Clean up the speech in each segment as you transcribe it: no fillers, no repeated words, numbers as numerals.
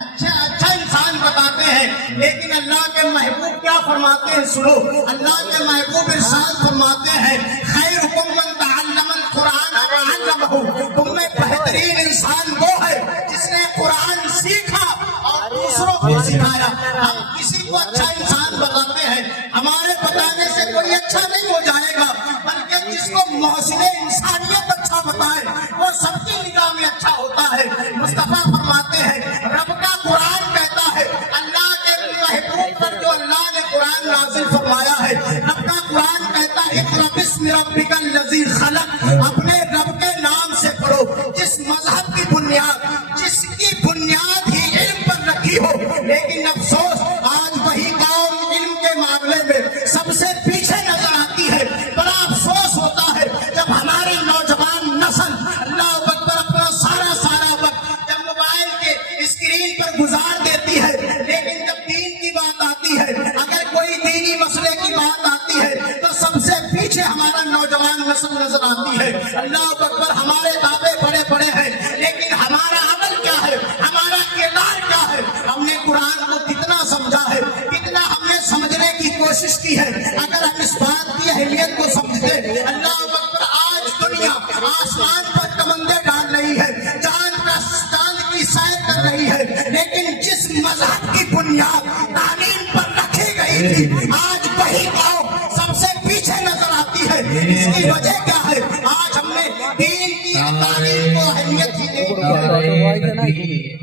اچھا انسان بتاتے ہیں، لیکن اللہ کے محبوب کیا فرماتے ہیں سنو۔ اللہ کے محبوب ارشاد فرماتے ہیں خیرکم من تعلم القرآن وعلمہ، تم میں بہترین انسان وہ ہے جس نے قرآن سیکھا اور دوسروں کو سکھایا۔ ہم کسی کو اچھا انسان بتاتے ہیں، ہمارے بتانے سے کوئی اچھا نہیں ہو جائے گا، بلکہ جس کو محسن انسانیت اچھا بتائے وہ سب کی نگاہ میں اچھا ہوتا ہے۔ مصطفیٰ فرماتے ہیں رب کا قرآن کہتا ہے، اللہ کے محبوب پر جو اللہ نے قرآن نازل فرمایا ہے، رب کا قرآن کہتا ہے اقرأ باسم ربک الذی خلق، اپنے رب کے نام سے پڑھو۔ جس مذہب کی بنیاد، جس کی بنیاد ہی علم پر رکھی ہو، لیکن افسوس آج وہی قوم علم کے معاملے میں سب سے پیچھے نظر آتی ہے۔ بڑا افسوس ہوتا ہے جب ہماری نوجوان نسل اللہ اکبر اپنا سارا وقت جب موبائل کے اسکرین پر گزار دیتی ہے، لیکن جب دین کی بات آتی ہے، اگر کوئی دینی مسئلے کی بات آتی ہے تو سب سے پیچھے ہمارا نوجوان نسل نظر آتی ہے۔ اللہ اکبر، ہمارے دعوے بڑے ہیں، لیکن ہمارا عمل کیا ہے، ہمارا کردار کیا ہے؟ ہم نے قرآن کو کتنا سمجھا ہے، کتنا ہم نے سمجھنے کی کوشش کی ہے؟ اگر ہم اس بات کی اہمیت کو سمجھتے، اللہ اکبر، آج دنیا آسمان پر کمندے ڈال رہی ہے، چاند کی سیر کر رہی ہے، لیکن جس مذہب کی بنیاد تعلیم پر رکھی گئی تھی، آج وہی قوم سب سے پیچھے نظر آتی ہے۔ اس کی وجہ کیا ہے؟ آج ہم نے دین کی تعلیم کو اہمیت ہی نہیں دی۔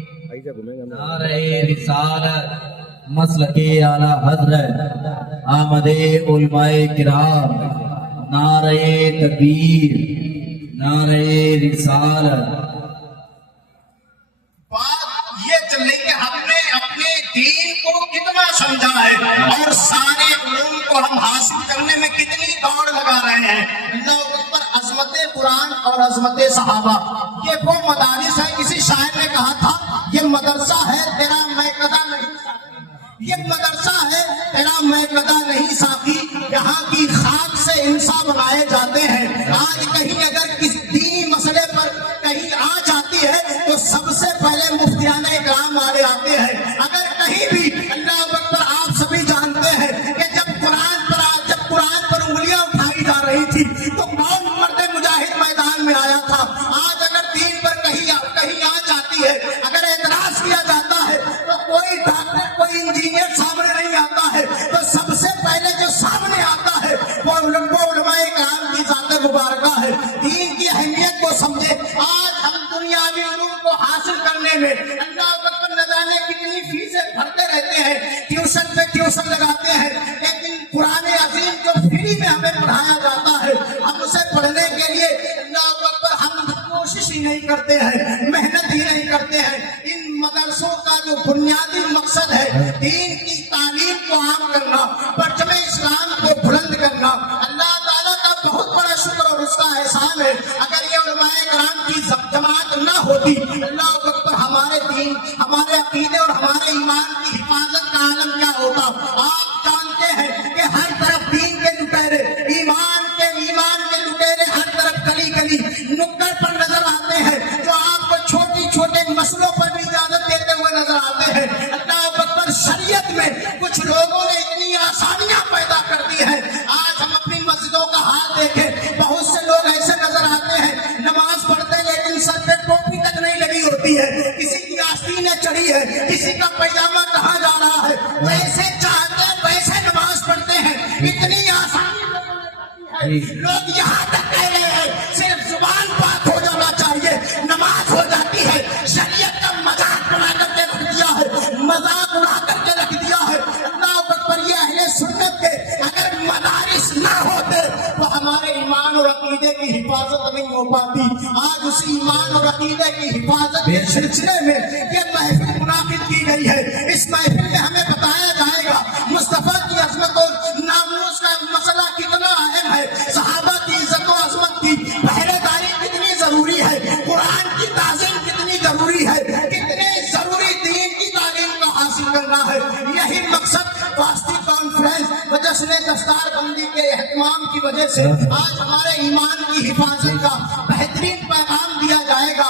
نعرہ رسالت مسلک اعلیٰ حضرت آمد علماء کرام، نعرہ تکبیر، نعرہ رسالت۔ بات یہ چل رہی کہ ہم نے اپنے دین کو کتنا سمجھا ہے اور سارے علوم کو ہم حاصل کرنے میں کتنی دوڑ لگا رہے ہیں۔ اللہ اکبر، عظمت قرآن اور عظمت صحابہ یہ وہ مدارس ہے۔ کسی شاعر نے کہا تھا یہ مدرسہ ہے تیرا میکدہ نہیں ساقی، یہ مدرسہ ہے تیرا میکدہ نہیں ساقی، یہاں کی خاک سے انسان بنائے جاتے ہیں۔ آج کہیں اگر کسی دینی مسئلے پر کہیں آ جاتی ہے تو سب سے پہلے مفتیان اکرام والے آتے ہیں۔ اگر کہیں بھی اللہ اکبر، آپ سبھی جانتے ہیں کہ جب قرآن پر انگلیاں اٹھائی جا رہی تھی تو کون مرد مجاہد میدان میں آیا تھا؟ آج اگر دین پر کہیں آ جاتی ہے، اگر اعتراض کیا جاتا ہے تو کوئی ڈاکٹر، کوئی انجینئر سامنے نہیں آتا ہے، تو سب سے پہلے جو سامنے آتا ہے وہ علماء کرام کی ذات مبارکہ ہے۔ دین کی اہمیت کو سمجھے۔ آج ہم دنیاوی علوم کو حاصل کرنے میں اللہ اکبر نہ جانے کتنی فیسیں بھرتے رہتے ہیں، ٹیوشن پہ ٹیوشن لگاتے ہیں، لیکن قرآن عظیم جو فری میں ہمیں پڑھایا جاتا ہے، ہم اسے پڑھنے کے لیے اللہ اکبر ہم کوشش ہی نہیں کرتے ہیں، محنت ہی نہیں کرتے ہیں۔ ان مدرسوں کا جو بنیادی مقصد ہے دین کی تعلیم کو عام کرنا، پرچم اسلام کو بلند کرنا، اللہ تعالیٰ کا بہت بڑا شکر اور اس کا احسان ہے۔ اگر یہ علماء کرام کی جماعت نہ ہوتی، اللہ اکبر، ہمارے دین، ہمارے عقیدے اور ہمارے ایمان کی حفاظت کا عالم کیا ہوتا؟ آپ جانتے ہیں کہ ہر طرف دین کے لٹیرے، ایمان کے لٹیرے ہر طرف گلی نکڑ پر نظر آتے ہیں، جو آپ کو چھوٹے مسئلوں پر بھی اجازت دیتے ہوئے نظر آتے ہیں۔ اللہ اکبر، شریعت میں کچھ لوگوں نے اتنی آسانیاں پیدا کر دی ہیں۔ آج ہم اپنی مسجدوں کا حال دیکھیں، بہت سے لوگ ایسے نظر آتے ہیں نماز پڑھتے لیکن سر پہ ٹوپی تک نہیں لگی ہوتی ہے، کسی کی آستینیں چڑھی ہے، کسی کا پیجامہ کہاں جا رہا ہے، ویسے چاہتے ہیں ویسے نماز پڑھتے ہیں۔ اتنی آسانی لوگ یہاں تک کہہ رہے ہیں صرف زبان پاک ہو جانا چاہیے، نماز ہو جاتی ہے۔ شریعت کا مذاق بنا کر کے رکھ دیا ہے، مذاق اڑا کر کے رکھ دیا ہے۔ اللہ اکبر، یہ اہل سنت کے اگر مدارس نہ ہوتے تو ہمارے ایمان اور عقیدے کی حفاظت نہیں ہو پاتی۔ آج اس ایمان اور عقیدے کی حفاظت کے سلسلے میں یہ محفل منعقد کی گئی ہے۔ اس محفل میں ہمیں بتایا جائے گا مصطفیٰ کی عظمت اور ناموس کا مسئلہ کتنا اہم ہے، صحابہ کی عزت و عظمت کی پہرے داری کتنی ضروری ہے، قرآن کی تعظیم کتنی ضروری ہے، کتنے ضروری دین کی تعلیم کا حاصل کرنا ہے۔ یہی مقصد واسطی کانفرنس و جشن دستار بندی کے اہتمام کی وجہ سے آج ہمارے ایمان کی حفاظت کا بہترین پیغام دیا جائے گا۔